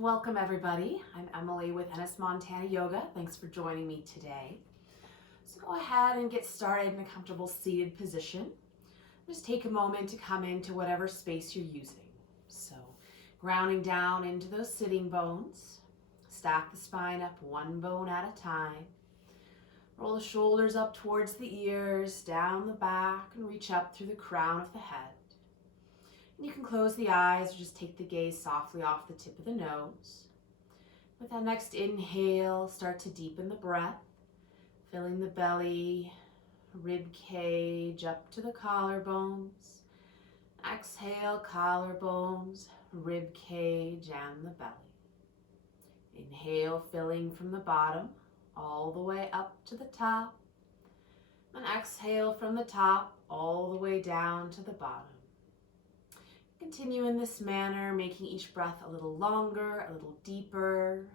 Welcome everybody. I'm Emily with Ennis Montana Yoga. Thanks for joining me today. So go ahead and get started in a comfortable seated position. Just take a moment to come into whatever space you're using. So grounding down into those sitting bones. Stack the spine up one bone at a time. Roll the shoulders up towards the ears, down the back, and reach up through the crown of the head. You can close the eyes or just take the gaze softly off the tip of the nose. With that next inhale, start to deepen the breath, filling the belly, rib cage up to the collarbones. Exhale, collarbones, rib cage, and the belly. Inhale, filling from the bottom all the way up to the top. And exhale from the top all the way down to the bottom. Continue in this manner, making each breath a little longer, a little deeper.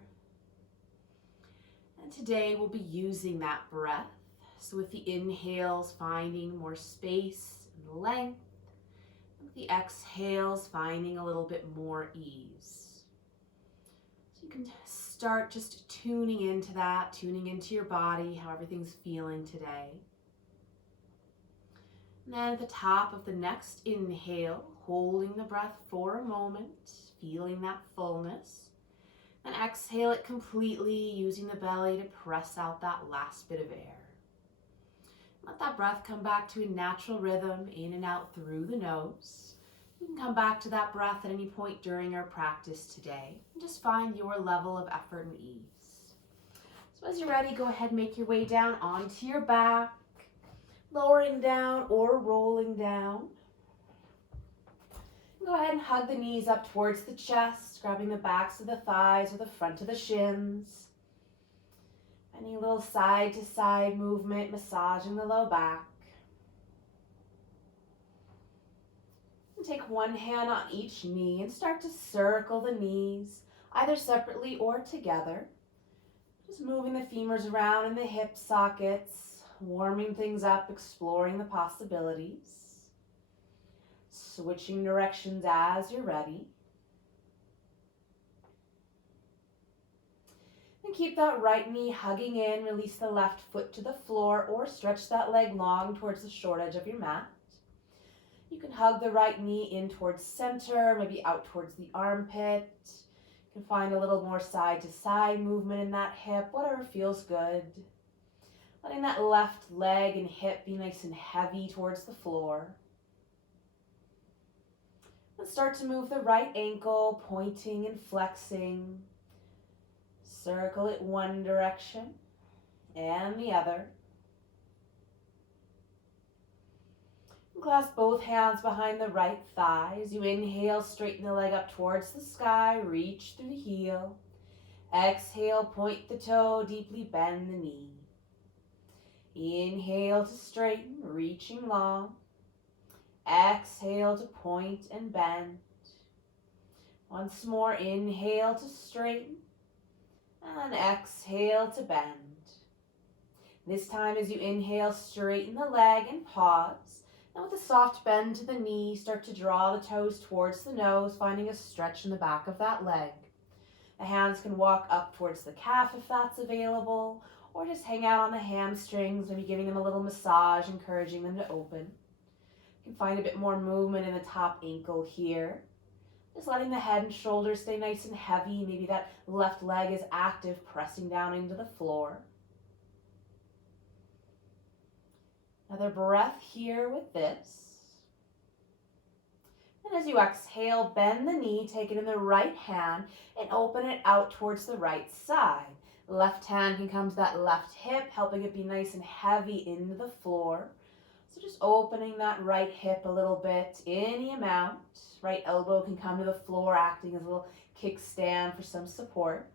And today we'll be using that breath. So with the inhales, finding more space and length. With the exhales, finding a little bit more ease. So you can start just tuning into that, tuning into your body, how everything's feeling today. And then at the top of the next inhale, holding the breath for a moment, feeling that fullness. And exhale it completely, using the belly to press out that last bit of air. Let that breath come back to a natural rhythm, in and out through the nose. You can come back to that breath at any point during our practice today. And just find your level of effort and ease. So as you're ready, go ahead and make your way down onto your back. Lowering down or rolling down. Go ahead and hug the knees up towards the chest, grabbing the backs of the thighs or the front of the shins. Any little side to side movement, massaging the low back. And take one hand on each knee and start to circle the knees, either separately or together. Just moving the femurs around in the hip sockets. Warming things up, exploring the possibilities. Switching directions as you're ready. And keep that right knee hugging in. Release the left foot to the floor or stretch that leg long towards the short edge of your mat. You can hug the right knee in towards center, maybe out towards the armpit. You can find a little more side to side movement in that hip, whatever feels good. Letting that left leg and hip be nice and heavy towards the floor. Let's start to move the right ankle, pointing and flexing. Circle it one direction and the other. Clasp both hands behind the right thigh. As you inhale, straighten the leg up towards the sky, reach through the heel. Exhale, point the toe, deeply bend the knee. Inhale to straighten, reaching long. Exhale to point and bend. Once more, inhale to straighten. And exhale to bend. This time as you inhale, straighten the leg and pause. And with a soft bend to the knee, start to draw the toes towards the nose, finding a stretch in the back of that leg. The hands can walk up towards the calf if that's available, or just hang out on the hamstrings, maybe giving them a little massage, encouraging them to open. You can find a bit more movement in the top ankle here. Just letting the head and shoulders stay nice and heavy. Maybe that left leg is active, pressing down into the floor. Another breath here with this. And as you exhale, bend the knee, take it in the right hand, and open it out towards the right side. Left hand can come to that left hip, helping it be nice and heavy into the floor. So just opening that right hip a little bit, any amount. Right elbow can come to the floor, acting as a little kickstand for some support.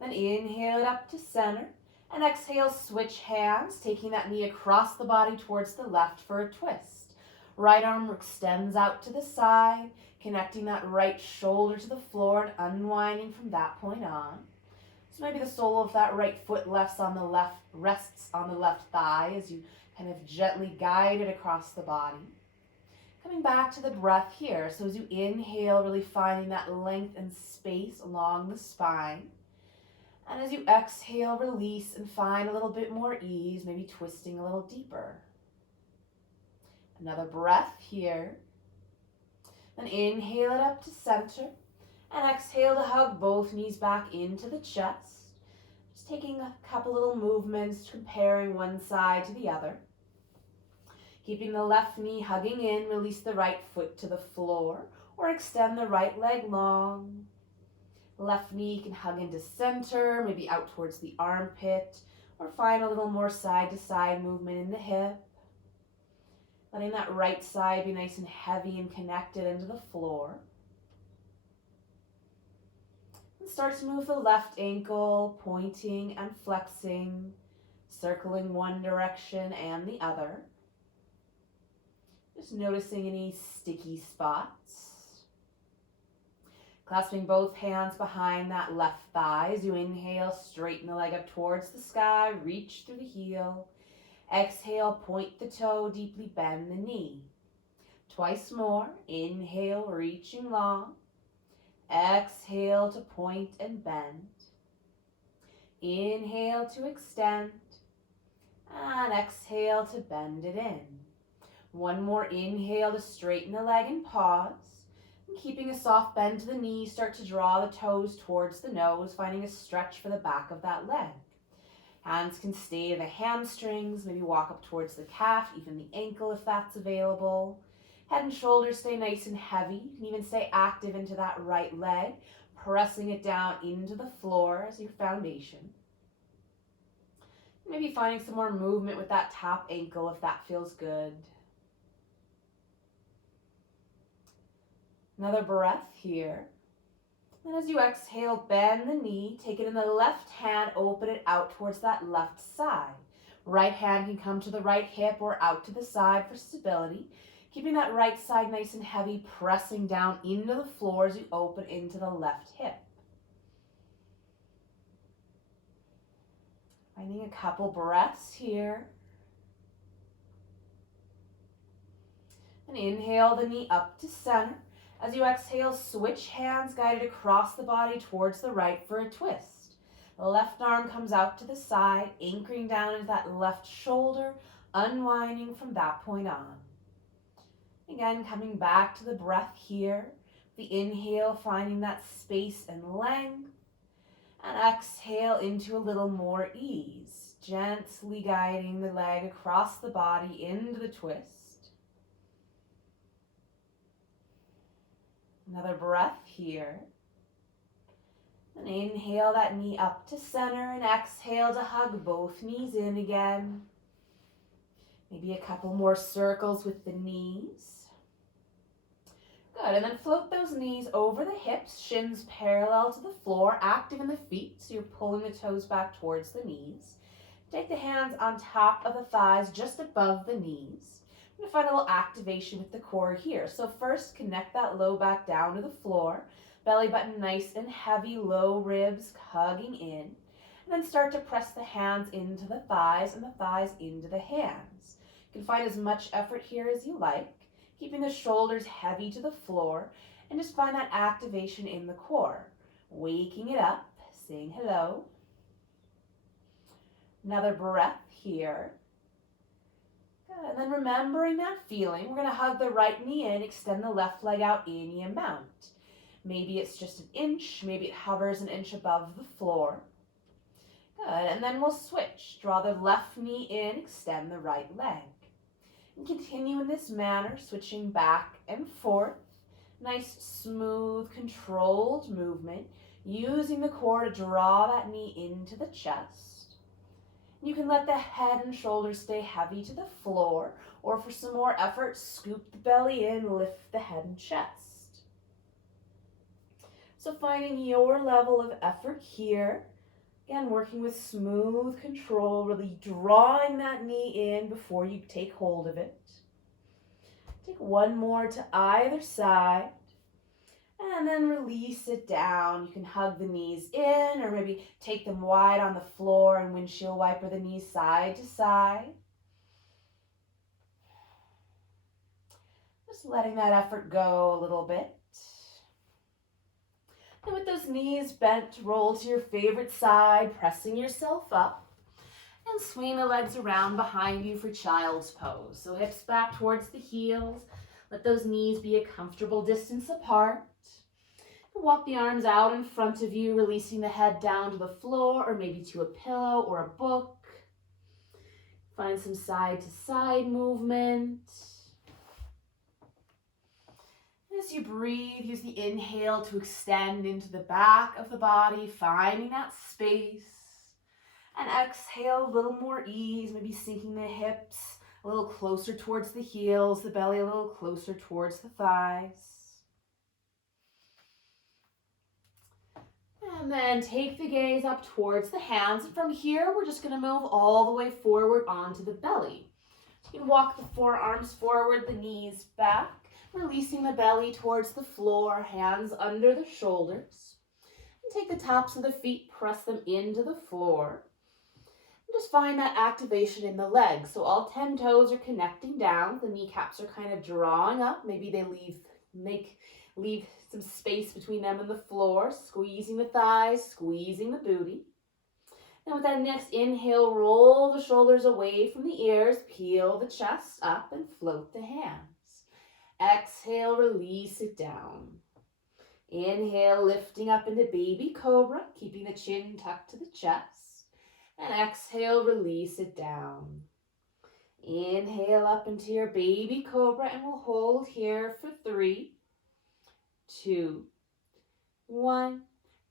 Then inhale it up to center. And exhale, switch hands, taking that knee across the body towards the left for a twist. Right arm extends out to the side, connecting that right shoulder to the floor and unwinding from that point on. So maybe the sole of that right foot rests on the left thigh as you kind of gently guide it across the body. Coming coming back to the breath here. So as you inhale, really finding that length and space along the spine. And as you exhale, release and find a little bit more ease, maybe twisting a little deeper. Another breath here. Then inhale it up to center. And exhale to hug both knees back into the chest. Just taking a couple little movements, comparing one side to the other. Keeping the left knee hugging in, release the right foot to the floor or extend the right leg long. Left knee can hug into center, maybe out towards the armpit, or find a little more side to side movement in the hip. Letting that right side be nice and heavy and connected into the floor. And start to move the left ankle, pointing and flexing, circling one direction and the other. Just noticing any sticky spots. Clasping both hands behind that left thigh. As you inhale, straighten the leg up towards the sky, reach through the heel. Exhale, point the toe, deeply bend the knee. Twice more. Inhale, reaching long. Exhale to point and bend. Inhale to extend. And exhale to bend it in. One more inhale to straighten the leg and pause. And keeping a soft bend to the knee, start to draw the toes towards the nose, finding a stretch for the back of that leg. Hands can stay to the hamstrings, maybe walk up towards the calf, even the ankle if that's available. Head and shoulders stay nice and heavy. You can even stay active into that right leg, pressing it down into the floor as your foundation. Maybe finding some more movement with that top ankle if that feels good. Another breath here. And as you exhale, bend the knee, take it in the left hand, open it out towards that left side. Right hand can come to the right hip or out to the side for stability. Keeping that right side nice and heavy, pressing down into the floor as you open into the left hip. Finding a couple breaths here. And inhale the knee up to center. As you exhale, switch hands guided across the body towards the right for a twist. The left arm comes out to the side, anchoring down into that left shoulder, unwinding from that point on. Again, coming back to the breath here. The inhale, finding that space and length. And exhale into a little more ease, gently guiding the leg across the body into the twist. Another breath here. And inhale that knee up to center and exhale to hug both knees in again. Maybe a couple more circles with the knees. Good, and then float those knees over the hips, shins parallel to the floor, active in the feet, so you're pulling the toes back towards the knees. Take the hands on top of the thighs, just above the knees. We're going to find a little activation with the core here. So first, connect that low back down to the floor. Belly button nice and heavy, low ribs hugging in. And then start to press the hands into the thighs and the thighs into the hands. You can find as much effort here as you like, keeping the shoulders heavy to the floor, and just find that activation in the core. Waking it up, saying hello. Another breath here. And then remembering that feeling, we're going to hug the right knee in, extend the left leg out, any amount. Maybe it's just an inch, maybe it hovers an inch above the floor. Good, and then we'll switch. Draw the left knee in, extend the right leg. And continue in this manner, switching back and forth. Nice, smooth, controlled movement, using the core to draw that knee into the chest. You can let the head and shoulders stay heavy to the floor, or for some more effort, scoop the belly in, lift the head and chest. So finding your level of effort here. Again, working with smooth control, really drawing that knee in before you take hold of it. Take one more to either side. And then release it down. You can hug the knees in or maybe take them wide on the floor and windshield wiper the knees side to side. Just letting that effort go a little bit. And with those knees bent, roll to your favorite side, pressing yourself up. And swing the legs around behind you for child's pose. So hips back towards the heels. Let those knees be a comfortable distance apart. Walk the arms out in front of you, releasing the head down to the floor or maybe to a pillow or a book. Find some side to side movement. As you breathe, use the inhale to extend into the back of the body, finding that space. And exhale, a little more ease, maybe sinking the hips a little closer towards the heels, the belly a little closer towards the thighs. And then take the gaze up towards the hands. And from here, we're just going to move all the way forward onto the belly. You can walk the forearms forward, the knees back, releasing the belly towards the floor, hands under the shoulders. And take the tops of the feet, press them into the floor. And just find that activation in the legs. So all 10 toes are connecting down. The kneecaps are kind of drawing up. Maybe they leave some space between them and the floor, squeezing the thighs, squeezing the booty. Now with that next inhale, roll the shoulders away from the ears, peel the chest up and float the hands. Exhale, release it down. Inhale, lifting up into baby cobra, keeping the chin tucked to the chest. And exhale, release it down. Inhale up into your baby cobra and we'll hold here for 3, 2, 1,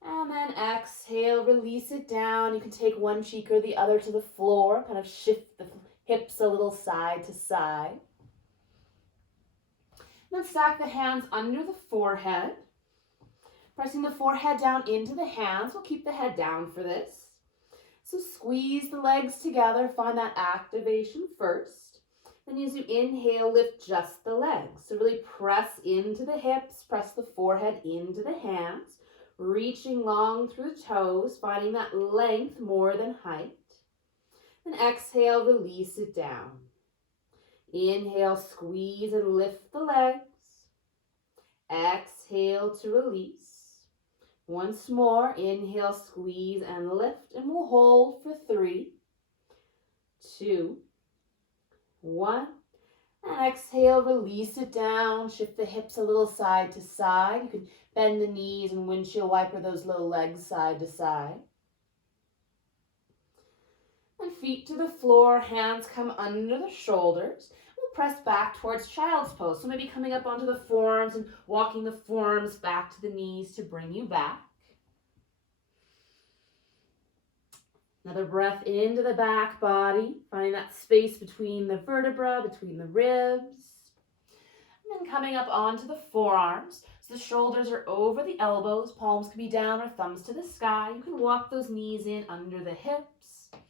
and then exhale, release it down. You can take one cheek or the other to the floor, kind of shift the hips a little side to side. And then stack the hands under the forehead, pressing the forehead down into the hands. We'll keep the head down for this. So squeeze the legs together, find that activation first. Then as you inhale, lift just the legs. So really press into the hips, press the forehead into the hands, reaching long through the toes, finding that length more than height. Then exhale, release it down. Inhale, squeeze and lift the legs. Exhale to release. Once more, inhale, squeeze and lift, and we'll hold for 3, 2, 1, and exhale, release it down, shift the hips a little side to side. You can bend the knees and windshield wiper those low legs side to side. And feet to the floor, hands come under the shoulders. We'll press back towards child's pose. So maybe coming up onto the forearms and walking the forearms back to the knees to bring you back. Another breath into the back body, finding that space between the vertebra, between the ribs. And then coming up onto the forearms. So the shoulders are over the elbows, palms can be down or thumbs to the sky. You can walk those knees in under the hips. And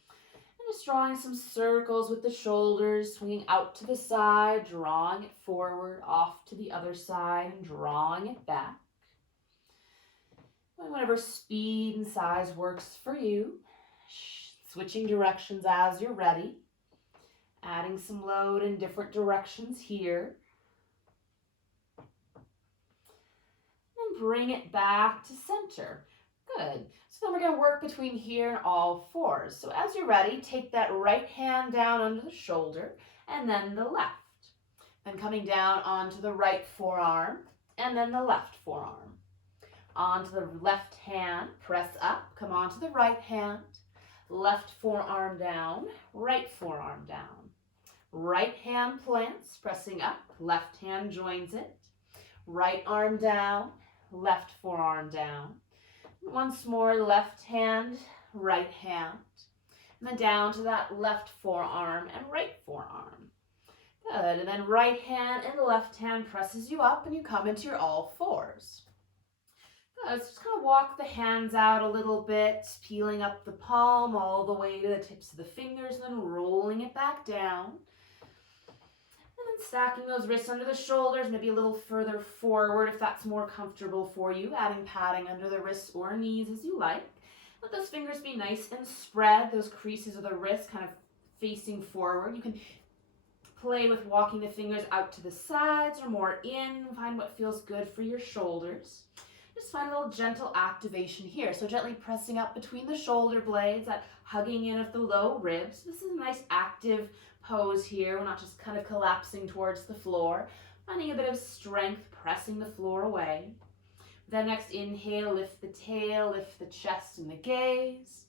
just drawing some circles with the shoulders, swinging out to the side, drawing it forward, off to the other side, and drawing it back. Whatever speed and size works for you. Switching directions as you're ready. Adding some load in different directions here. And bring it back to center. Good. So then we're going to work between here and all fours. So as you're ready, take that right hand down under the shoulder and then the left. Then coming down onto the right forearm and then the left forearm. Onto the left hand, press up, come onto the right hand. Left forearm down, right forearm down. Right hand plants, pressing up, left hand joins it. Right arm down, left forearm down. Once more, left hand, right hand. And then down to that left forearm and right forearm. Good, and then right hand and left hand presses you up and you come into your all fours. Let's just kind of walk the hands out a little bit, peeling up the palm all the way to the tips of the fingers, then rolling it back down. And then stacking those wrists under the shoulders, maybe a little further forward if that's more comfortable for you, adding padding under the wrists or knees as you like. Let those fingers be nice and spread, those creases of the wrists kind of facing forward. You can play with walking the fingers out to the sides or more in. Find what feels good for your shoulders. Just find a little gentle activation here. So gently pressing up between the shoulder blades, that hugging in of the low ribs. This is a nice active pose here. We're not just kind of collapsing towards the floor. Finding a bit of strength, pressing the floor away. Then next inhale, lift the tail, lift the chest and the gaze.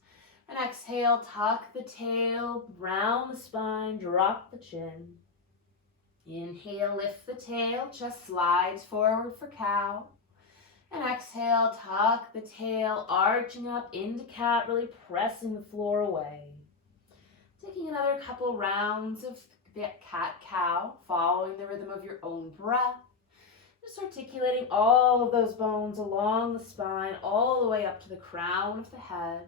And exhale, tuck the tail, round the spine, drop the chin. Inhale, lift the tail, chest slides forward for cow. And exhale, tuck the tail, arching up into cat, really pressing the floor away. Taking another couple rounds of cat-cow, following the rhythm of your own breath. Just articulating all of those bones along the spine, all the way up to the crown of the head.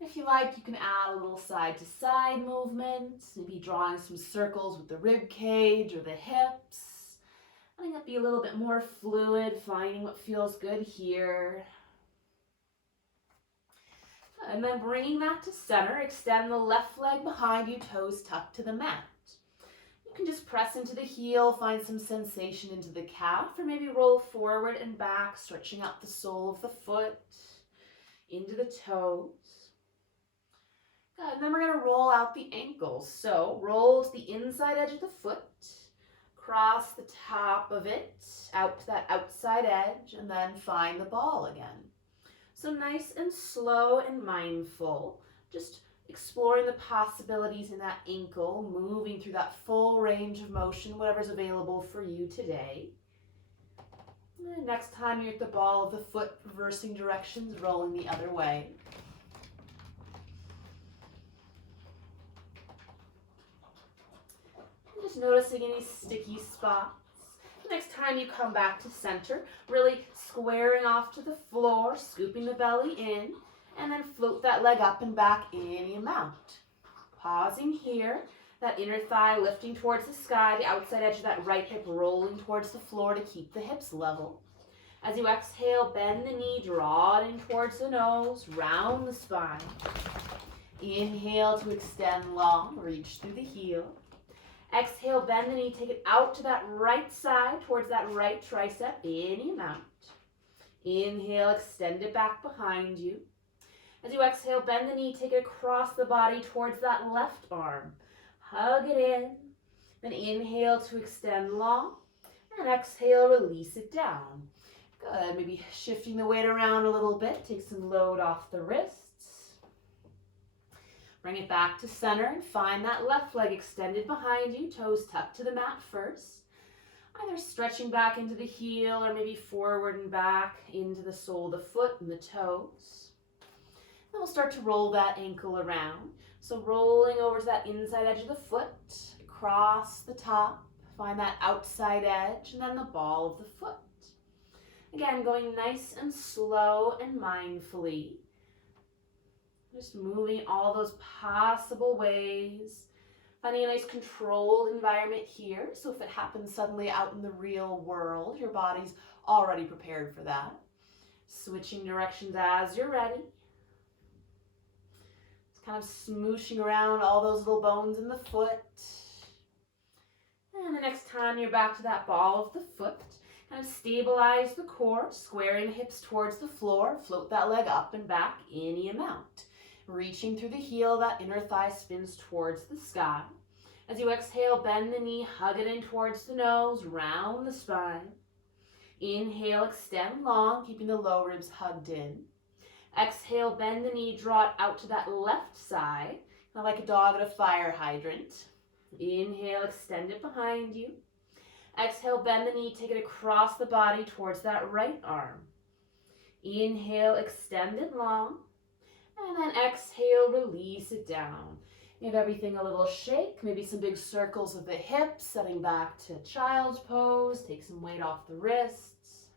If you like, you can add a little side-to-side movement, maybe drawing some circles with the rib cage or the hips. Letting it be a little bit more fluid, finding what feels good here. And then bringing that to center, extend the left leg behind you, toes tucked to the mat. You can just press into the heel, find some sensation into the calf, or maybe roll forward and back, stretching out the sole of the foot, into the toes. Good, and then we're going to roll out the ankles. So roll to the inside edge of the foot, cross the top of it, out to that outside edge, and then find the ball again. So nice and slow and mindful, just exploring the possibilities in that ankle, moving through that full range of motion, whatever's available for you today. And then next time you're at the ball of the foot, reversing directions, rolling the other way. And just noticing any sticky spots. Next time you come back to center, really squaring off to the floor, scooping the belly in, and then float that leg up and back any amount. Pausing here, that inner thigh lifting towards the sky, the outside edge of that right hip rolling towards the floor to keep the hips level. As you exhale, bend the knee, draw it in towards the nose, round the spine. Inhale to extend long, reach through the heel. Exhale, bend the knee, take it out to that right side, towards that right tricep, any amount. Inhale, extend it back behind you. As you exhale, bend the knee, take it across the body towards that left arm. Hug it in. Then inhale to extend long. And exhale, release it down. Good. Maybe shifting the weight around a little bit. Take some load off the wrists. Bring it back to center and find that left leg extended behind you, toes tucked to the mat first. Either stretching back into the heel or maybe forward and back into the sole of the foot and the toes. Then we'll start to roll that ankle around. So rolling over to that inside edge of the foot, across the top, find that outside edge, and then the ball of the foot. Again, going nice and slow and mindfully. Just moving all those possible ways. Finding a nice controlled environment here. So if it happens suddenly out in the real world, your body's already prepared for that. Switching directions as you're ready. Just kind of smooshing around all those little bones in the foot. And the next time you're back to that ball of the foot, kind of stabilize the core, squaring the hips towards the floor, float that leg up and back any amount. Reaching through the heel, that inner thigh spins towards the sky. As you exhale, bend the knee, hug it in towards the nose, round the spine. Inhale, extend long, keeping the low ribs hugged in. Exhale, bend the knee, draw it out to that left side, kind of like a dog at a fire hydrant. Inhale, extend it behind you. Exhale, bend the knee, take it across the body towards that right arm. Inhale, extend it long. And then exhale, release it down. Give everything a little shake, maybe some big circles of the hips, setting back to child's pose, take some weight off the wrists.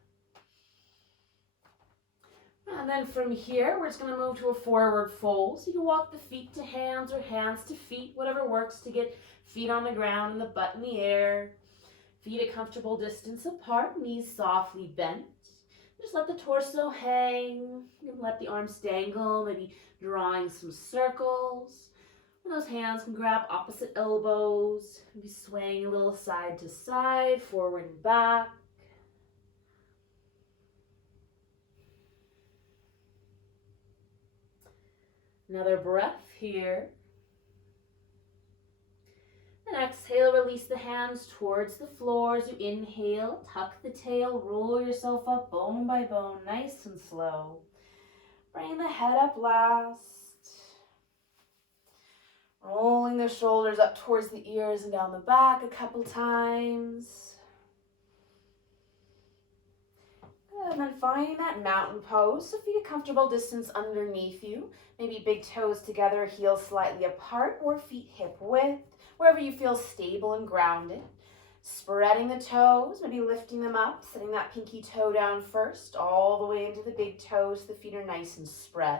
And then from here, we're just going to move to a forward fold. So you can walk the feet to hands or hands to feet, whatever works to get feet on the ground and the butt in the air. Feet a comfortable distance apart, knees softly bent. Just let the torso hang, you can let the arms dangle, maybe drawing some circles. And those hands can grab opposite elbows, maybe swaying a little side to side, forward and back. Another breath here. And exhale, release the hands towards the floor as you inhale. Tuck the tail, roll yourself up bone by bone, nice and slow. Bring the head up last. Rolling the shoulders up towards the ears and down the back a couple times. Good, and then finding that mountain pose. So feet a comfortable distance underneath you. Maybe big toes together, heels slightly apart, or feet hip width, wherever you feel stable and grounded. Spreading the toes, maybe lifting them up, setting that pinky toe down first, all the way into the big toes. The feet are nice and spread.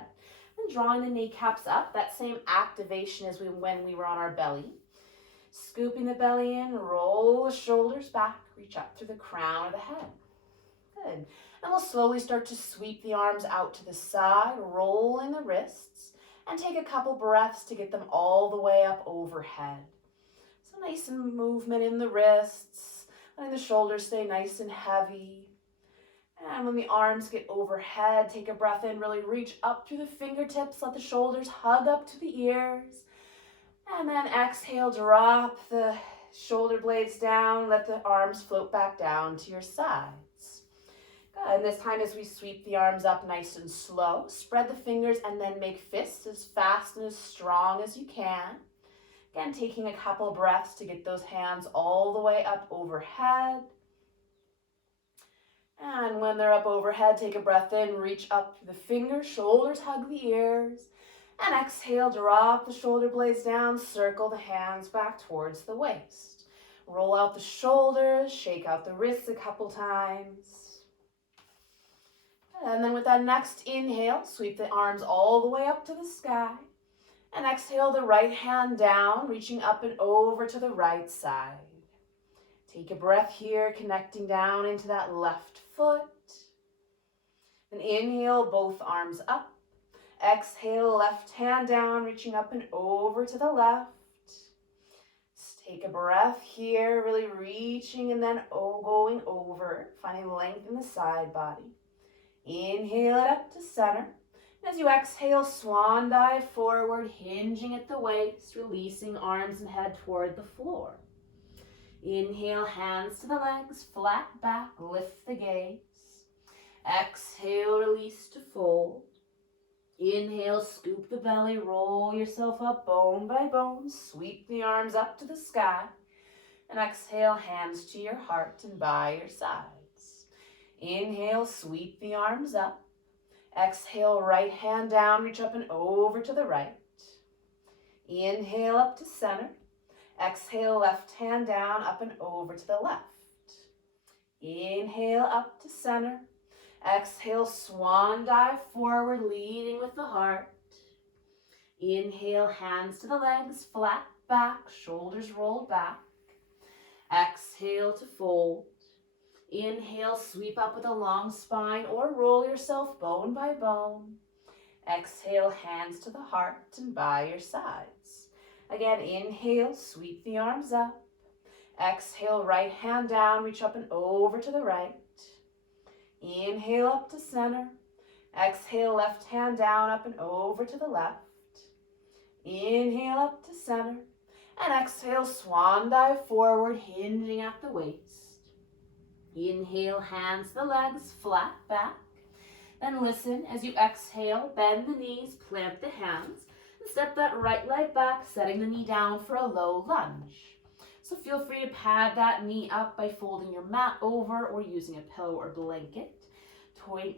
And drawing the kneecaps up, that same activation as when we were on our belly. Scooping the belly in, roll the shoulders back, reach up through the crown of the head. Good. And we'll slowly start to sweep the arms out to the side, rolling the wrists, and take a couple breaths to get them all the way up overhead. So nice and movement in the wrists, letting the shoulders stay nice and heavy. And when the arms get overhead, take a breath in, really reach up through the fingertips, let the shoulders hug up to the ears. And then exhale, drop the shoulder blades down, let the arms float back down to your sides. Good, and this time as we sweep the arms up nice and slow, spread the fingers and then make fists as fast and as strong as you can. Again, taking a couple breaths to get those hands all the way up overhead. And when they're up overhead, take a breath in, reach up through the fingers, shoulders hug the ears. And exhale, drop the shoulder blades down, circle the hands back towards the waist. Roll out the shoulders, shake out the wrists a couple times. And then with that next inhale, sweep the arms all the way up to the sky. And exhale the right hand down, reaching up and over to the right side. Take a breath here, connecting down into that left foot. Then inhale, both arms up. Exhale, left hand down, reaching up and over to the left. Just take a breath here, really reaching and then going over, finding length in the side body. Inhale it up to center. And as you exhale, swan dive forward, hinging at the waist, releasing arms and head toward the floor. Inhale, hands to the legs, flat back, lift the gaze. Exhale, release to fold. Inhale, scoop the belly, roll yourself up bone by bone, sweep the arms up to the sky. And exhale, hands to your heart and by your sides. Inhale, sweep the arms up. Exhale, right hand down, reach up and over to the right. Inhale, up to center. Exhale, left hand down, up and over to the left. Inhale, up to center. Exhale, swan dive forward, leading with the heart. Inhale, hands to the legs, flat back, shoulders rolled back. Exhale to fold. Inhale, sweep up with a long spine or roll yourself bone by bone. Exhale, hands to the heart and by your sides. Again, inhale, sweep the arms up. Exhale, right hand down, reach up and over to the right. Inhale, up to center. Exhale, left hand down, up and over to the left. Inhale, up to center. And exhale, swan dive forward, hinging at the waist. Inhale, hands to the legs, flat back. Then listen as you exhale, bend the knees, plant the hands, and step that right leg back, setting the knee down for a low lunge. So feel free to pad that knee up by folding your mat over or using a pillow or blanket.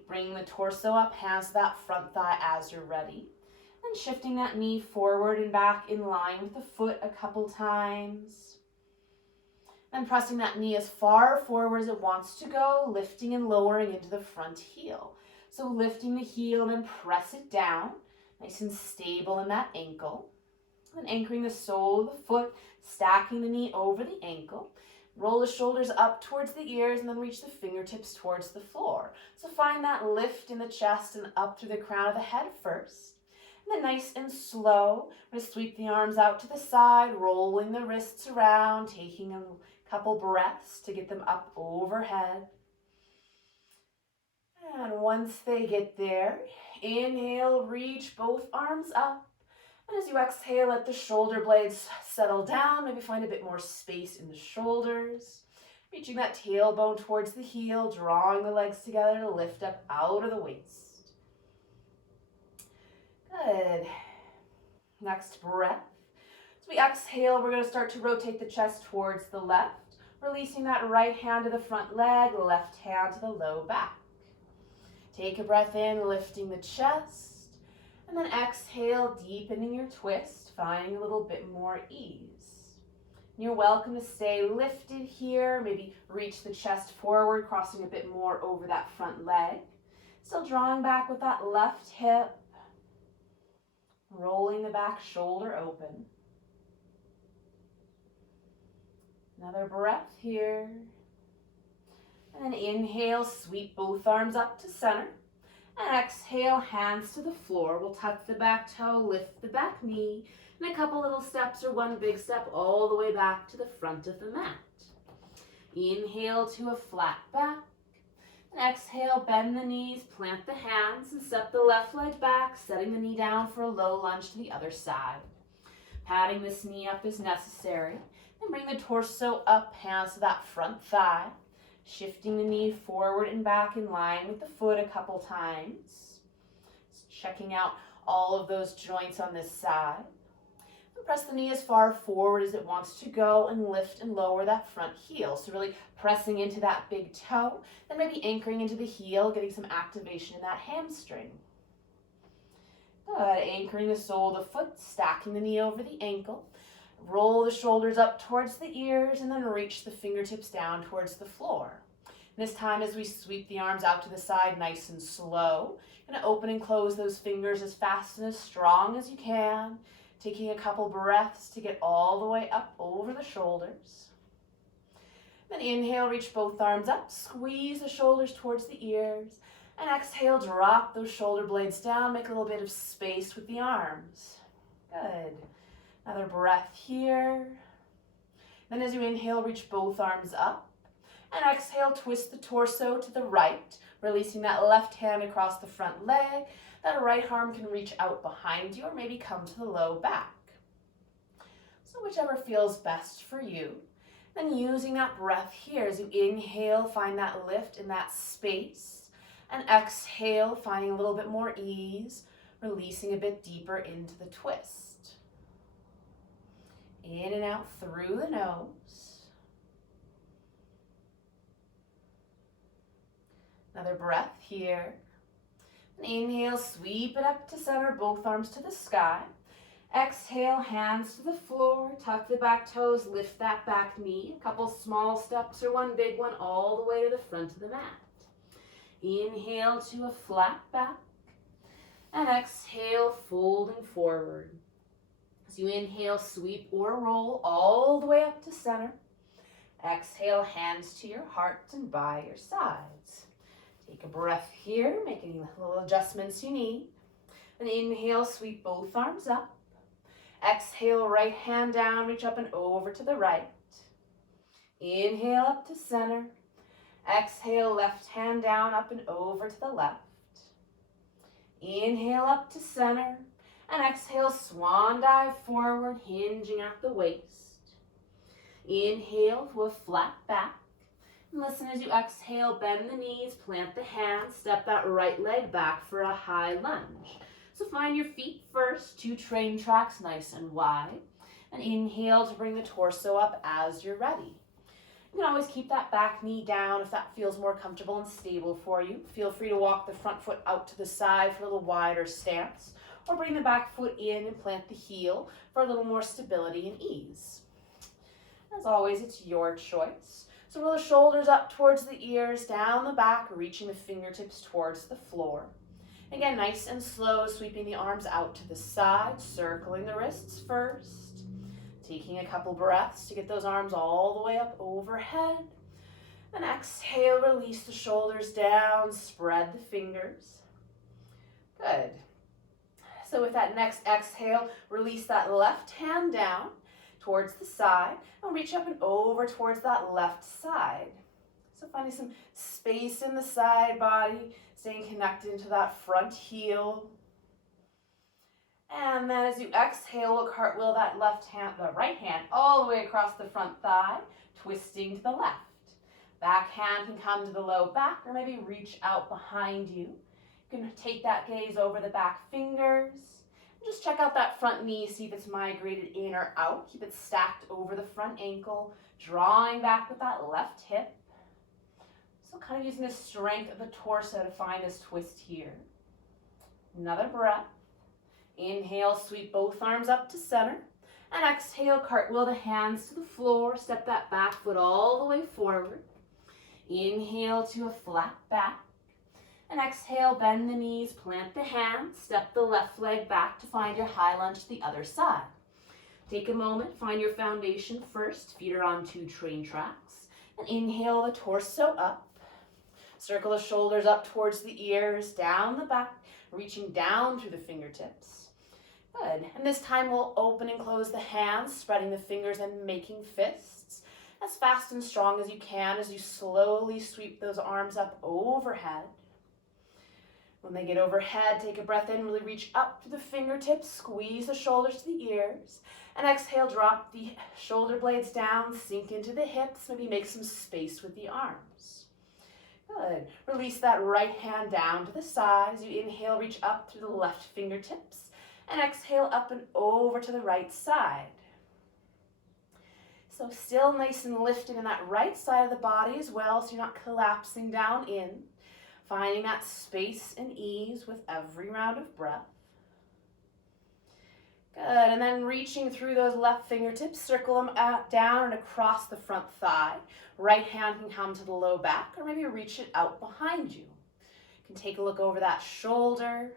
Bring the torso up, hands to that front thigh as you're ready. And shifting that knee forward and back in line with the foot a couple times. Then pressing that knee as far forward as it wants to go, lifting and lowering into the front heel. So lifting the heel, then press it down, nice and stable in that ankle. Then anchoring the sole of the foot, stacking the knee over the ankle. Roll the shoulders up towards the ears and then reach the fingertips towards the floor. So find that lift in the chest and up through the crown of the head first. And then nice and slow, we're going to sweep the arms out to the side, rolling the wrists around, taking a couple breaths to get them up overhead. And once they get there, inhale, reach both arms up. And as you exhale, let the shoulder blades settle down. Maybe find a bit more space in the shoulders. Reaching that tailbone towards the heel, drawing the legs together to lift up out of the waist. Good. Next breath. As we exhale, we're going to start to rotate the chest towards the left, releasing that right hand to the front leg, left hand to the low back. Take a breath in, lifting the chest. And then exhale, deepening your twist, finding a little bit more ease. You're welcome to stay lifted here. Maybe reach the chest forward, crossing a bit more over that front leg. Still drawing back with that left hip. Rolling the back shoulder open. Another breath here. And then inhale, sweep both arms up to center. And exhale, hands to the floor. We'll tuck the back toe, lift the back knee, and a couple little steps or one big step all the way back to the front of the mat. Inhale to a flat back. And exhale, bend the knees, plant the hands, and step the left leg back, setting the knee down for a low lunge to the other side. Patting this knee up as necessary. Then bring the torso up, hands to that front thigh. Shifting the knee forward and back in line with the foot a couple times. Just checking out all of those joints on this side. And press the knee as far forward as it wants to go and lift and lower that front heel. So really pressing into that big toe, then maybe anchoring into the heel, getting some activation in that hamstring. Good. Anchoring the sole of the foot, stacking the knee over the ankle. Roll the shoulders up towards the ears and then reach the fingertips down towards the floor. And this time as we sweep the arms out to the side nice and slow, you're going to open and close those fingers as fast and as strong as you can, taking a couple breaths to get all the way up over the shoulders. Then inhale, reach both arms up, squeeze the shoulders towards the ears, and exhale, drop those shoulder blades down, make a little bit of space with the arms. Good. Another breath here. Then as you inhale, reach both arms up. And exhale, twist the torso to the right, releasing that left hand across the front leg. That right arm can reach out behind you or maybe come to the low back. So whichever feels best for you. Then using that breath here, as you inhale, find that lift in that space. And exhale, finding a little bit more ease, releasing a bit deeper into the twist. In and out through the nose. Another breath here. And inhale, sweep it up to center, both arms to the sky. Exhale, hands to the floor, tuck the back toes, lift that back knee. A couple small steps or one big one all the way to the front of the mat. Inhale to a flat back. And exhale, folding forward. As you inhale, sweep or roll all the way up to center. Exhale, hands to your heart and by your sides. Take a breath here, make any little adjustments you need. And inhale, sweep both arms up. Exhale, right hand down, reach up and over to the right. Inhale up to center. Exhale, left hand down, up and over to the left. Inhale up to center. And exhale, swan dive forward, hinging at the waist. Inhale to a flat back. And listen as you exhale, bend the knees, plant the hands, step that right leg back for a high lunge. So find your feet first, 2 train tracks nice and wide. And inhale to bring the torso up as you're ready. You can always keep that back knee down if that feels more comfortable and stable for you. Feel free to walk the front foot out to the side for a little wider stance. Or bring the back foot in and plant the heel for a little more stability and ease. As always, it's your choice. So roll the shoulders up towards the ears, down the back, reaching the fingertips towards the floor. Again, nice and slow, sweeping the arms out to the side, circling the wrists first. Taking a couple breaths to get those arms all the way up overhead. Then exhale, release the shoulders down, spread the fingers. Good. So with that next exhale, release that left hand down towards the side and reach up and over towards that left side. So finding some space in the side body, staying connected to that front heel. And then as you exhale, we'll cartwheel that the right hand all the way across the front thigh, twisting to the left. Back hand can come to the low back or maybe reach out behind you. You can take that gaze over the back fingers. Just check out that front knee, see if it's migrated in or out. Keep it stacked over the front ankle, drawing back with that left hip. So kind of using the strength of the torso to find this twist here. Another breath. Inhale, sweep both arms up to center. And exhale, cartwheel the hands to the floor. Step that back foot all the way forward. Inhale to a flat back. And exhale, bend the knees, plant the hands, step the left leg back to find your high lunge to the other side. Take a moment, find your foundation first. Feet are on 2 train tracks. And inhale the torso up. Circle the shoulders up towards the ears, down the back, reaching down through the fingertips. Good. And this time we'll open and close the hands, spreading the fingers and making fists as fast and strong as you can as you slowly sweep those arms up overhead. When they get overhead, take a breath in, really reach up to the fingertips, squeeze the shoulders to the ears, and exhale, drop the shoulder blades down, sink into the hips, maybe make some space with the arms. Good. Release that right hand down to the side as you inhale, reach up through the left fingertips, and exhale up and over to the right side. So still nice and lifted in that right side of the body as well, so you're not collapsing down in. Finding that space and ease with every round of breath. Good, and then reaching through those left fingertips, circle them out, down and across the front thigh. Right hand can come to the low back or maybe reach it out behind you. You can take a look over that shoulder.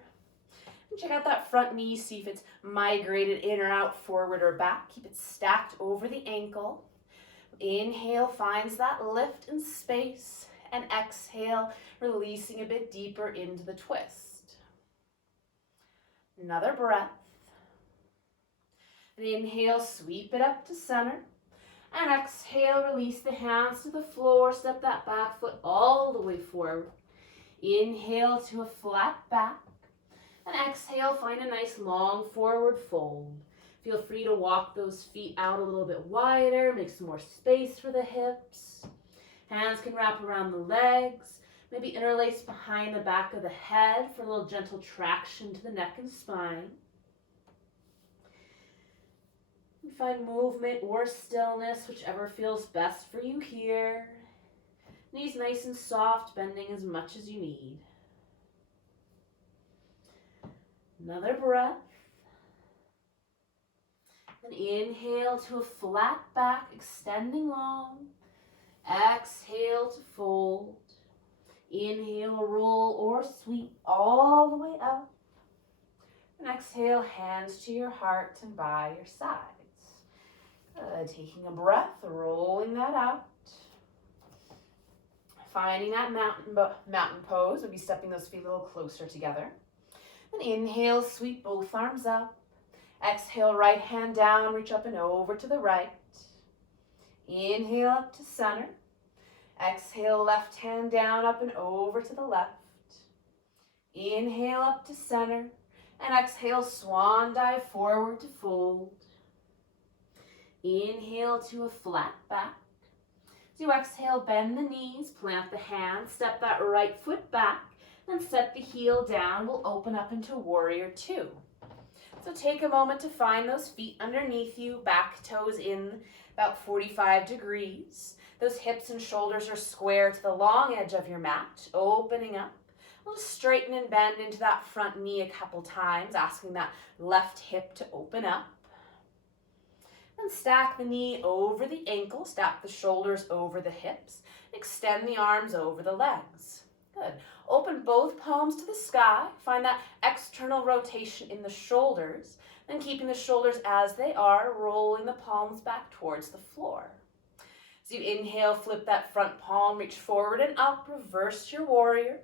And check out that front knee, see if it's migrated in or out, forward or back. Keep it stacked over the ankle. Inhale finds that lift and space. And exhale, releasing a bit deeper into the twist. Another breath. And inhale, sweep it up to center. And exhale, release the hands to the floor. Step that back foot all the way forward. Inhale to a flat back. And exhale, find a nice long forward fold. Feel free to walk those feet out a little bit wider. Make some more space for the hips. Hands can wrap around the legs, maybe interlace behind the back of the head for a little gentle traction to the neck and spine. You find movement or stillness, whichever feels best for you here. Knees nice and soft, bending as much as you need. Another breath. And inhale to a flat back, extending long. Exhale to fold. Inhale, roll or sweep all the way up. And exhale, hands to your heart and by your sides. Good. Taking a breath, rolling that out. Finding that mountain pose. We'll be stepping those feet a little closer together. And inhale, sweep both arms up. Exhale, right hand down, reach up and over to the right. Inhale up to center. Exhale, left hand down, up and over to the left. Inhale up to center. And exhale, swan dive forward to fold. Inhale to a flat back. As you exhale, bend the knees, plant the hands, step that right foot back, then set the heel down. We'll open up into warrior 2. So take a moment to find those feet underneath you, back toes in about 45 degrees. Those hips and shoulders are square to the long edge of your mat, opening up. We'll just straighten and bend into that front knee a couple times, asking that left hip to open up. And stack the knee over the ankle, stack the shoulders over the hips, extend the arms over the legs. Good. Open both palms to the sky, find that external rotation in the shoulders, then keeping the shoulders as they are, rolling the palms back towards the floor. As you inhale, flip that front palm, reach forward and up, reverse your warrior.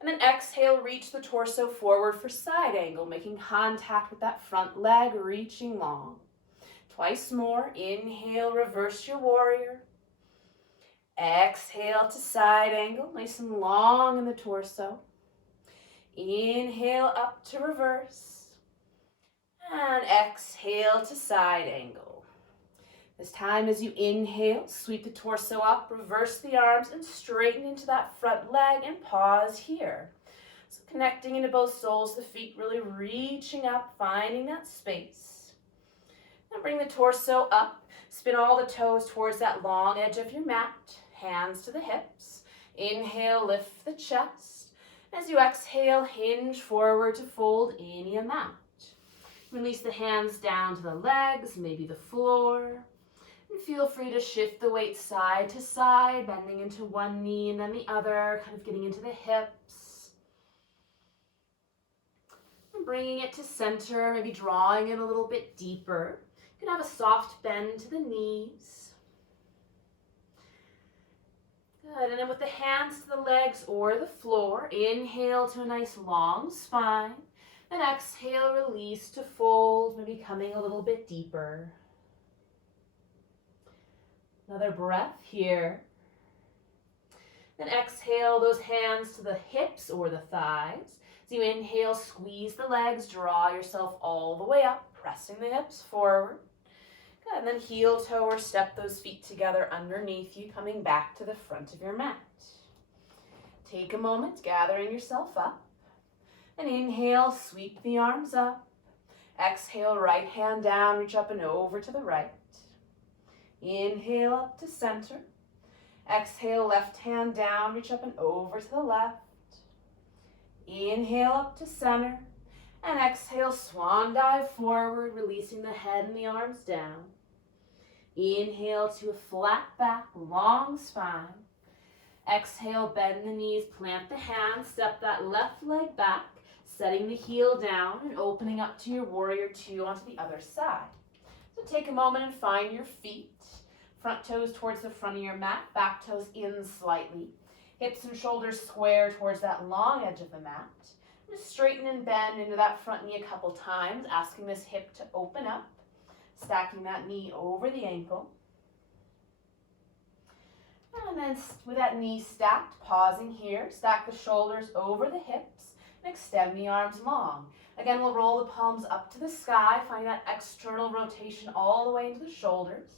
And then exhale, reach the torso forward for side angle, making contact with that front leg, reaching long. Twice more. Inhale, reverse your warrior. Exhale to side angle, nice and long in the torso. Inhale up to reverse. And exhale to side angle. This time as you inhale, sweep the torso up, reverse the arms, and straighten into that front leg and pause here. So connecting into both soles of the feet, really reaching up, finding that space. And bring the torso up, spin all the toes towards that long edge of your mat, hands to the hips. Inhale, lift the chest. As you exhale, hinge forward to fold any amount. Release the hands down to the legs, maybe the floor. And feel free to shift the weight side to side, bending into one knee and then the other, kind of getting into the hips. And bringing it to center, maybe drawing it a little bit deeper. You can have a soft bend to the knees. Good, and then with the hands to the legs or the floor, inhale to a nice long spine. And exhale, release to fold, maybe coming a little bit deeper. Another breath here. Then exhale those hands to the hips or the thighs. As you inhale, squeeze the legs, draw yourself all the way up, pressing the hips forward. Good, and then heel toe or step those feet together underneath you, coming back to the front of your mat. Take a moment, gathering yourself up. And inhale, sweep the arms up. Exhale, right hand down, reach up and over to the right. Inhale up to center. Exhale, left hand down, reach up and over to the left. Inhale up to center. And exhale, swan dive forward, releasing the head and the arms down. Inhale to a flat back, long spine. Exhale, bend the knees, plant the hands, step that left leg back, setting the heel down and opening up to your warrior two onto the other side. So take a moment and find your feet. Front toes towards the front of your mat, back toes in slightly. Hips and shoulders square towards that long edge of the mat. Just straighten and bend into that front knee a couple times, asking this hip to open up, stacking that knee over the ankle. And then with that knee stacked, pausing here, stack the shoulders over the hips and extend the arms long. Again, we'll roll the palms up to the sky, finding that external rotation all the way into the shoulders.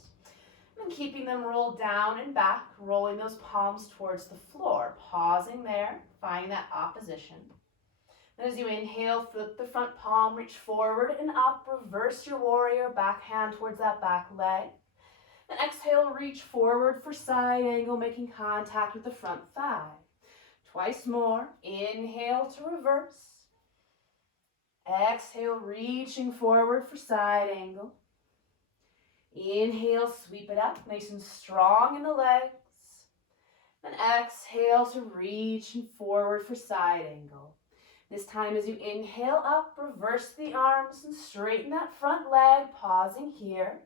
And keeping them rolled down and back, rolling those palms towards the floor. Pausing there, finding that opposition. And as you inhale, flip the front palm, reach forward and up, reverse your warrior, back hand towards that back leg. And exhale, reach forward for side angle, making contact with the front thigh. Twice more. Inhale to reverse. Exhale, reaching forward for side angle. Inhale, sweep it up, nice and strong in the legs. Then exhale to reach and forward for side angle. This time as you inhale up, reverse the arms and straighten that front leg, pausing here.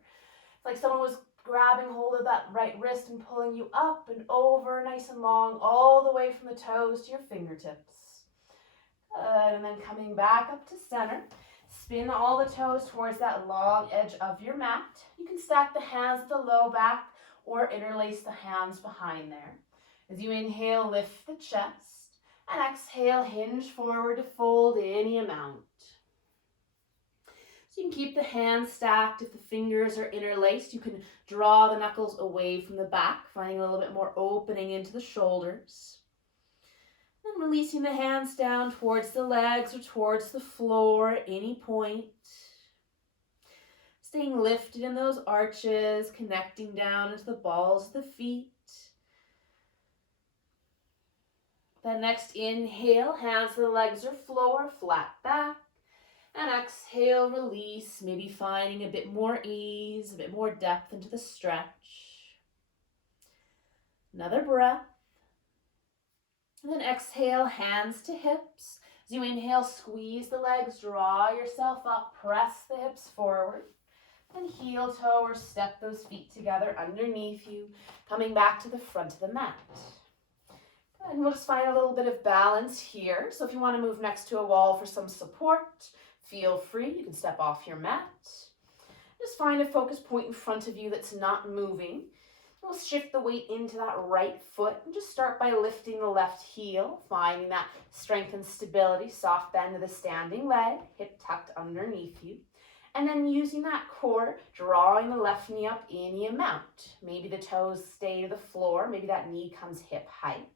It's like someone was grabbing hold of that right wrist and pulling you up and over, nice and long, all the way from the toes to your fingertips. Good, and then coming back up to center. Spin all the toes towards that long edge of your mat. You can stack the hands at the low back or interlace the hands behind there. As you inhale, lift the chest, and exhale, hinge forward to fold any amount. So you can keep the hands stacked. If the fingers are interlaced, you can draw the knuckles away from the back, finding a little bit more opening into the shoulders. And releasing the hands down towards the legs or towards the floor at any point. Staying lifted in those arches, connecting down into the balls of the feet. Then next inhale, hands to the legs or floor, flat back. And exhale, release, maybe finding a bit more ease, a bit more depth into the stretch. Another breath. And then exhale, hands to hips. As you inhale, squeeze the legs, draw yourself up, press the hips forward. And heel toe or step those feet together underneath you, coming back to the front of the mat. And we'll just find a little bit of balance here. So if you want to move next to a wall for some support, feel free. You can step off your mat. Just find a focus point in front of you that's not moving. We'll shift the weight into that right foot and just start by lifting the left heel, finding that strength and stability, soft bend of the standing leg, hip tucked underneath you. And then using that core, drawing the left knee up any amount. Maybe the toes stay to the floor, maybe that knee comes hip height.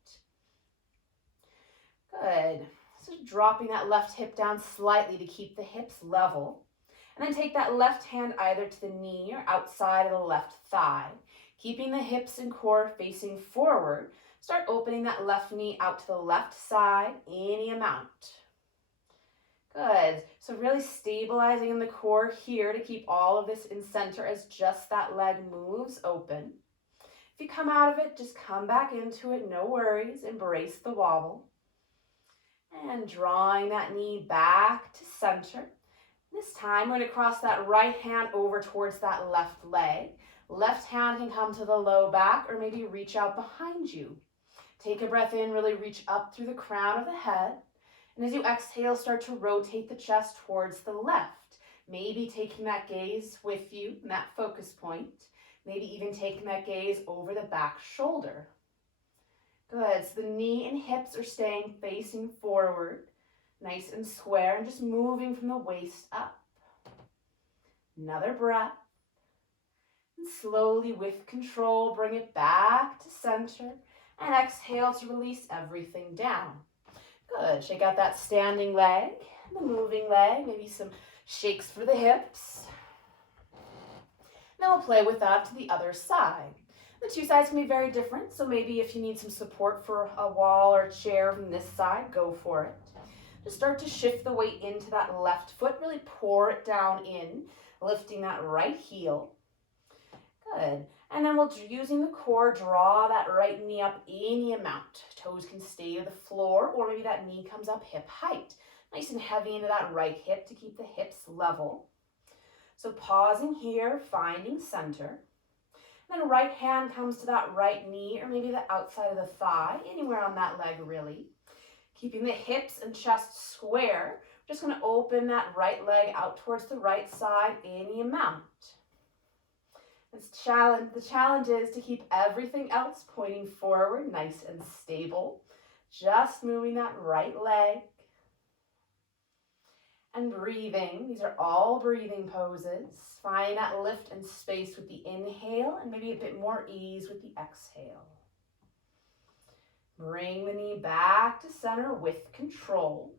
Good. So dropping that left hip down slightly to keep the hips level. And then take that left hand either to the knee or outside of the left thigh. Keeping the hips and core facing forward, start opening that left knee out to the left side, any amount. Good. So really stabilizing in the core here to keep all of this in center as just that leg moves open. If you come out of it, just come back into it, no worries, embrace the wobble. And drawing that knee back to center. This time, we're going to cross that right hand over towards that left leg. Left hand can come to the low back or maybe reach out behind you. Take a breath in, really reach up through the crown of the head. And as you exhale, start to rotate the chest towards the left. Maybe taking that gaze with you in that focus point. Maybe even taking that gaze over the back shoulder. Good, so the knee and hips are staying facing forward. Nice and square and just moving from the waist up. Another breath. And slowly with control, bring it back to center. And exhale to release everything down. Good, shake out that standing leg, the moving leg, maybe some shakes for the hips. Now we'll play with that to the other side. The two sides can be very different, so maybe if you need some support for a wall or a chair from this side, go for it. Just start to shift the weight into that left foot, really pour it down in, lifting that right heel. Good. And then we'll, using the core, draw that right knee up any amount. Toes can stay to the floor, or maybe that knee comes up hip height. Nice and heavy into that right hip to keep the hips level. So pausing here, finding center. Then right hand comes to that right knee, or maybe the outside of the thigh, anywhere on that leg really. Keeping the hips and chest square. We're just going to open that right leg out towards the right side any amount. The challenge is to keep everything else pointing forward, nice and stable. Just moving that right leg. And breathing. These are all breathing poses. Find that lift and space with the inhale and maybe a bit more ease with the exhale. Bring the knee back to center with control.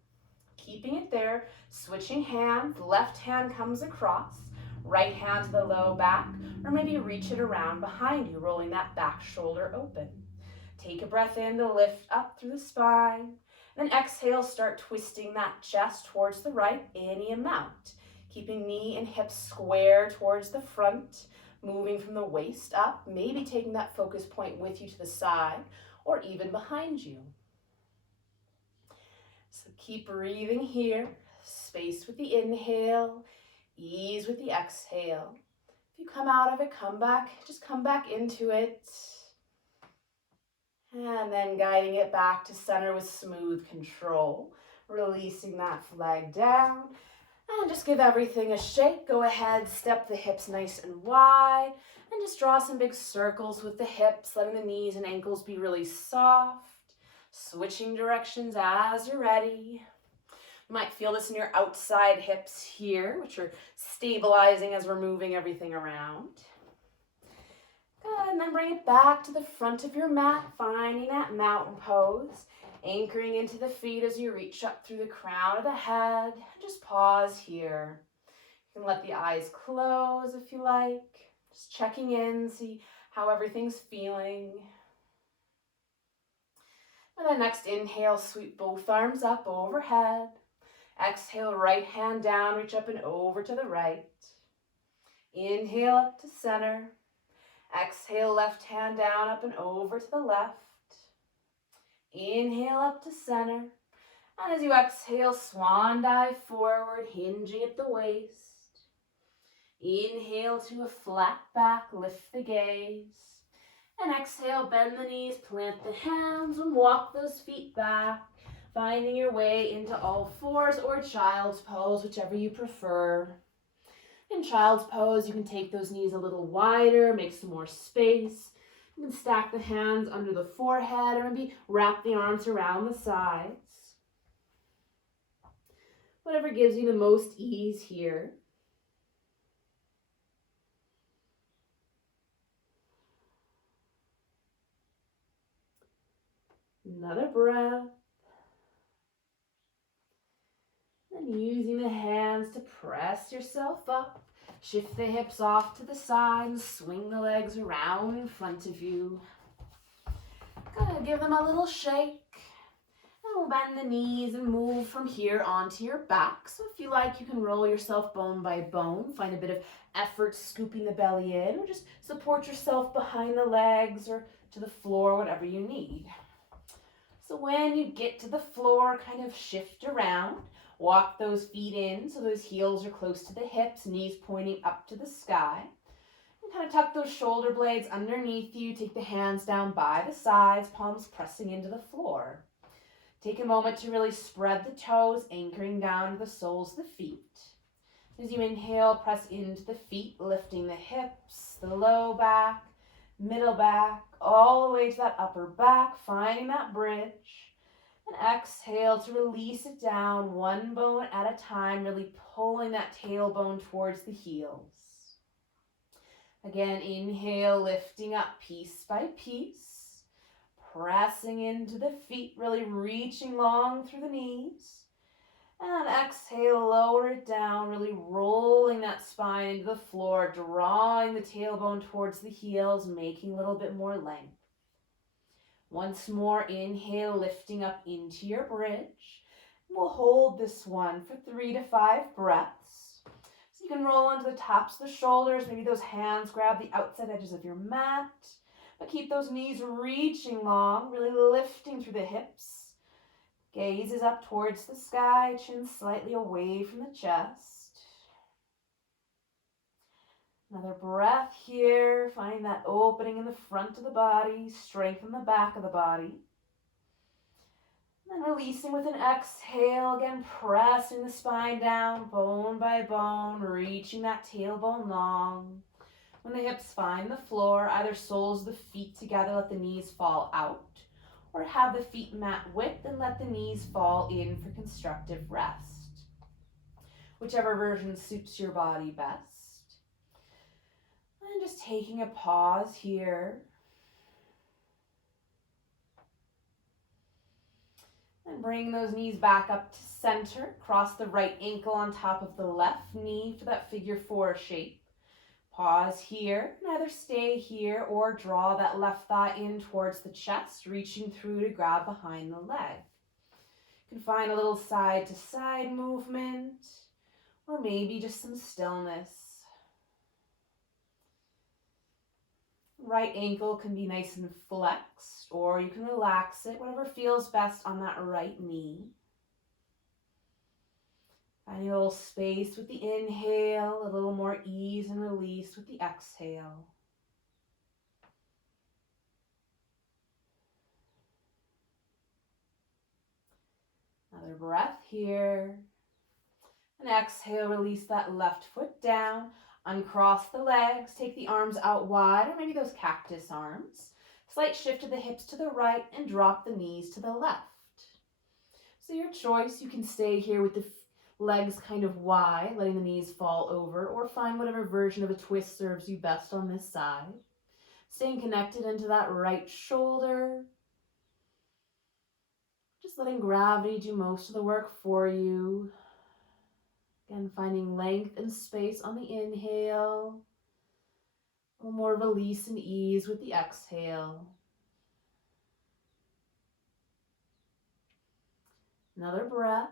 Keeping it there, switching hands. Left hand comes across. Right hand to the low back, or maybe reach it around behind you, rolling that back shoulder open. Take a breath in to lift up through the spine. Then exhale, start twisting that chest towards the right, any amount. Keeping knee and hips square towards the front, moving from the waist up, maybe taking that focus point with you to the side, or even behind you. So keep breathing here, space with the inhale, ease with the exhale. If you come out of it, come back, just come back into it. And then guiding it back to center with smooth control. Releasing that flag down. And just give everything a shake. Go ahead, step the hips nice and wide. And just draw some big circles with the hips, letting the knees and ankles be really soft. Switching directions as you're ready. You might feel this in your outside hips here, which are stabilizing as we're moving everything around. Good, and then bring it back to the front of your mat, finding that mountain pose. Anchoring into the feet as you reach up through the crown of the head. Just pause here. You can let the eyes close if you like. Just checking in, see how everything's feeling. And then next inhale, sweep both arms up overhead. Exhale, right hand down, reach up and over to the right. Inhale up to center. Exhale, left hand down, up and over to the left. Inhale up to center. And as you exhale, swan dive forward, hinging at the waist. Inhale to a flat back, lift the gaze. And exhale, bend the knees, plant the hands, and walk those feet back, finding your way into all fours or child's pose, whichever you prefer. In child's pose, you can take those knees a little wider, make some more space. You can stack the hands under the forehead or maybe wrap the arms around the sides. Whatever gives you the most ease here. Another breath. And using the hands to press yourself up. Shift the hips off to the side and swing the legs around in front of you. Gonna give them a little shake. And we'll bend the knees and move from here onto your back. So if you like, you can roll yourself bone by bone. Find a bit of effort scooping the belly in, or just support yourself behind the legs or to the floor, whatever you need. So when you get to the floor, kind of shift around. Walk those feet in so those heels are close to the hips, knees pointing up to the sky. And kind of tuck those shoulder blades underneath you. Take the hands down by the sides, palms pressing into the floor. Take a moment to really spread the toes, anchoring down to the soles of the feet. As you inhale, press into the feet, lifting the hips, the low back, middle back, all the way to that upper back, finding that bridge. And exhale to release it down one bone at a time, really pulling that tailbone towards the heels. Again, inhale, lifting up piece by piece, pressing into the feet, really reaching long through the knees. And exhale, lower it down, really rolling that spine into the floor, drawing the tailbone towards the heels, making a little bit more length. Once more, inhale, lifting up into your bridge. We'll hold this one for 3 to 5 breaths. So you can roll onto the tops of the shoulders. Maybe those hands grab the outside edges of your mat. But keep those knees reaching long, really lifting through the hips. Gaze is up towards the sky, chin slightly away from the chest. Another breath here, finding that opening in the front of the body, strengthen the back of the body. And then releasing with an exhale, again pressing the spine down, bone by bone, reaching that tailbone long. When the hips find the floor, either soles of the feet together, let the knees fall out, or have the feet mat width and let the knees fall in for constructive rest. Whichever version suits your body best. And just taking a pause here. And bring those knees back up to center. Cross the right ankle on top of the left knee for that figure 4 shape. Pause here. And either stay here or draw that left thigh in towards the chest, reaching through to grab behind the leg. You can find a little side to side movement, or maybe just some stillness. Right ankle can be nice and flexed, or you can relax it, whatever feels best on that right knee. Finding a little space with the inhale, a little more ease and release with the exhale. Another breath here. And exhale, release that left foot down. Uncross the legs, take the arms out wide, or maybe those cactus arms. Slight shift of the hips to the right and drop the knees to the left. So your choice, you can stay here with the legs kind of wide, letting the knees fall over, or find whatever version of a twist serves you best on this side. Staying connected into that right shoulder. Just letting gravity do most of the work for you. Again, finding length and space on the inhale. A little more release and ease with the exhale. Another breath.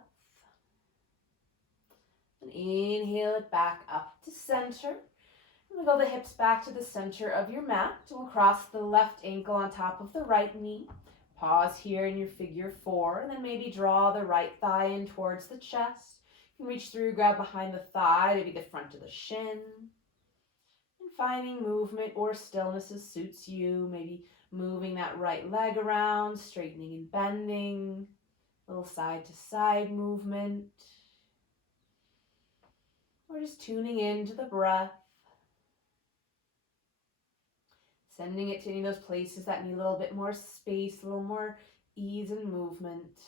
And inhale it back up to center. And wiggle the hips back to the center of your mat. We'll cross the left ankle on top of the right knee. Pause here in your figure 4, and then maybe draw the right thigh in towards the chest. You can reach through, grab behind the thigh, maybe the front of the shin. And Finding movement or stillness as suits you, maybe moving that right leg around, straightening and bending, little side to side movement, or just tuning into the breath, sending it to any of those places that need a little bit more space, a little more ease and movement.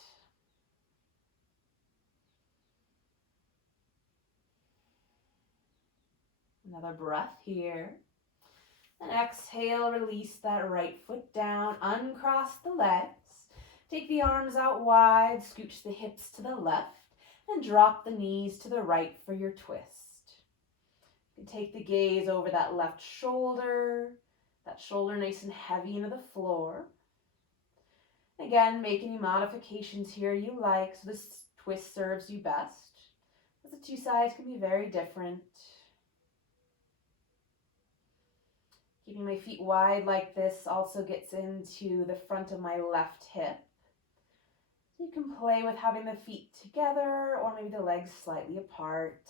Another breath here. And exhale, release that right foot down, uncross the legs. Take the arms out wide, scooch the hips to the left, and drop the knees to the right for your twist. You can take the gaze over that left shoulder, that shoulder nice and heavy into the floor. Again, make any modifications here you like so this twist serves you best, as the two sides can be very different. Keeping my feet wide like this also gets into the front of my left hip. So you can play with having the feet together or maybe the legs slightly apart.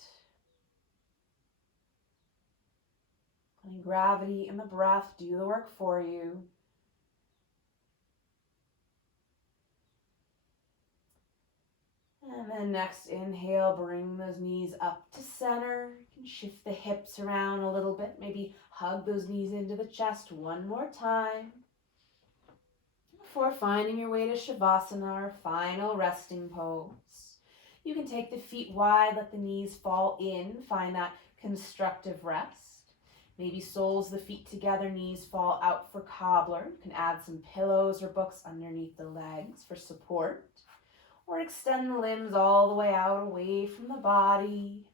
Letting gravity and the breath do the work for you. And then next inhale, bring those knees up to center. You can shift the hips around a little bit. Maybe hug those knees into the chest one more time. Before finding your way to Shavasana, our final resting pose. You can take the feet wide, let the knees fall in. Find that constructive rest. Maybe soles the feet together, knees fall out for cobbler. You can add some pillows or books underneath the legs for support. Or extend the limbs all the way out, away from the body.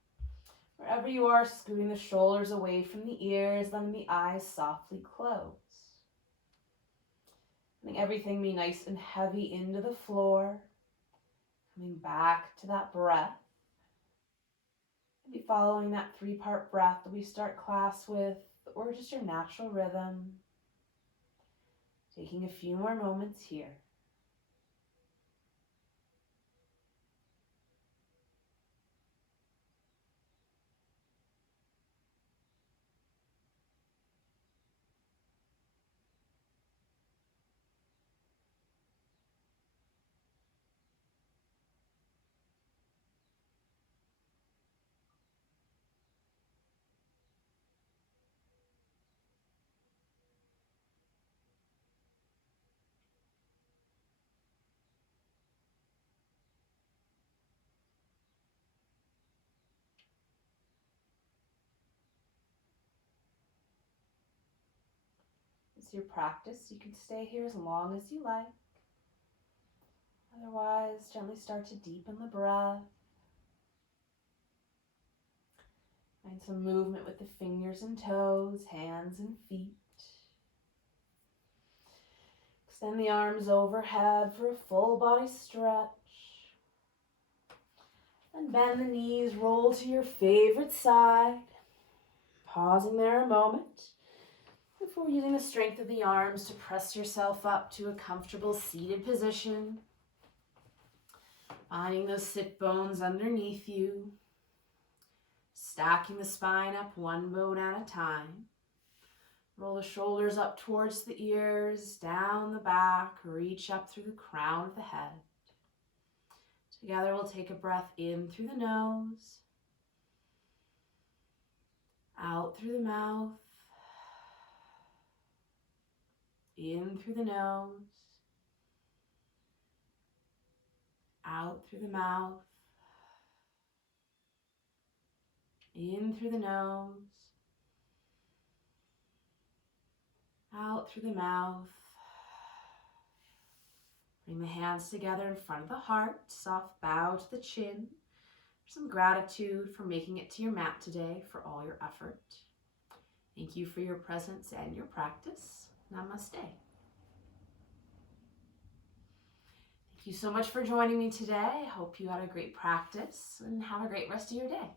Wherever you are, scooting the shoulders away from the ears, letting the eyes softly close. Letting everything be nice and heavy into the floor. Coming back to that breath. Maybe following that 3-part breath that we start class with, or just your natural rhythm. Taking a few more moments here. It's your practice. You can stay here as long as you like. Otherwise, gently start to deepen the breath. Find some movement with the fingers and toes, hands and feet. Extend the arms overhead for a full body stretch. And bend the knees, roll to your favorite side. Pausing there a moment before using the strength of the arms to press yourself up to a comfortable seated position. Finding those sit bones underneath you. Stacking the spine up one bone at a time. Roll the shoulders up towards the ears, down the back, reach up through the crown of the head. Together we'll take a breath in through the nose, out through the mouth, in through the nose, out through the mouth, in through the nose, out through the mouth. Bring the hands together in front of the heart, soft bow to the chin. Some gratitude for making it to your mat today, for all your effort. Thank you for your presence and your practice. Namaste. Thank you so much for joining me today. I hope you had a great practice and have a great rest of your day.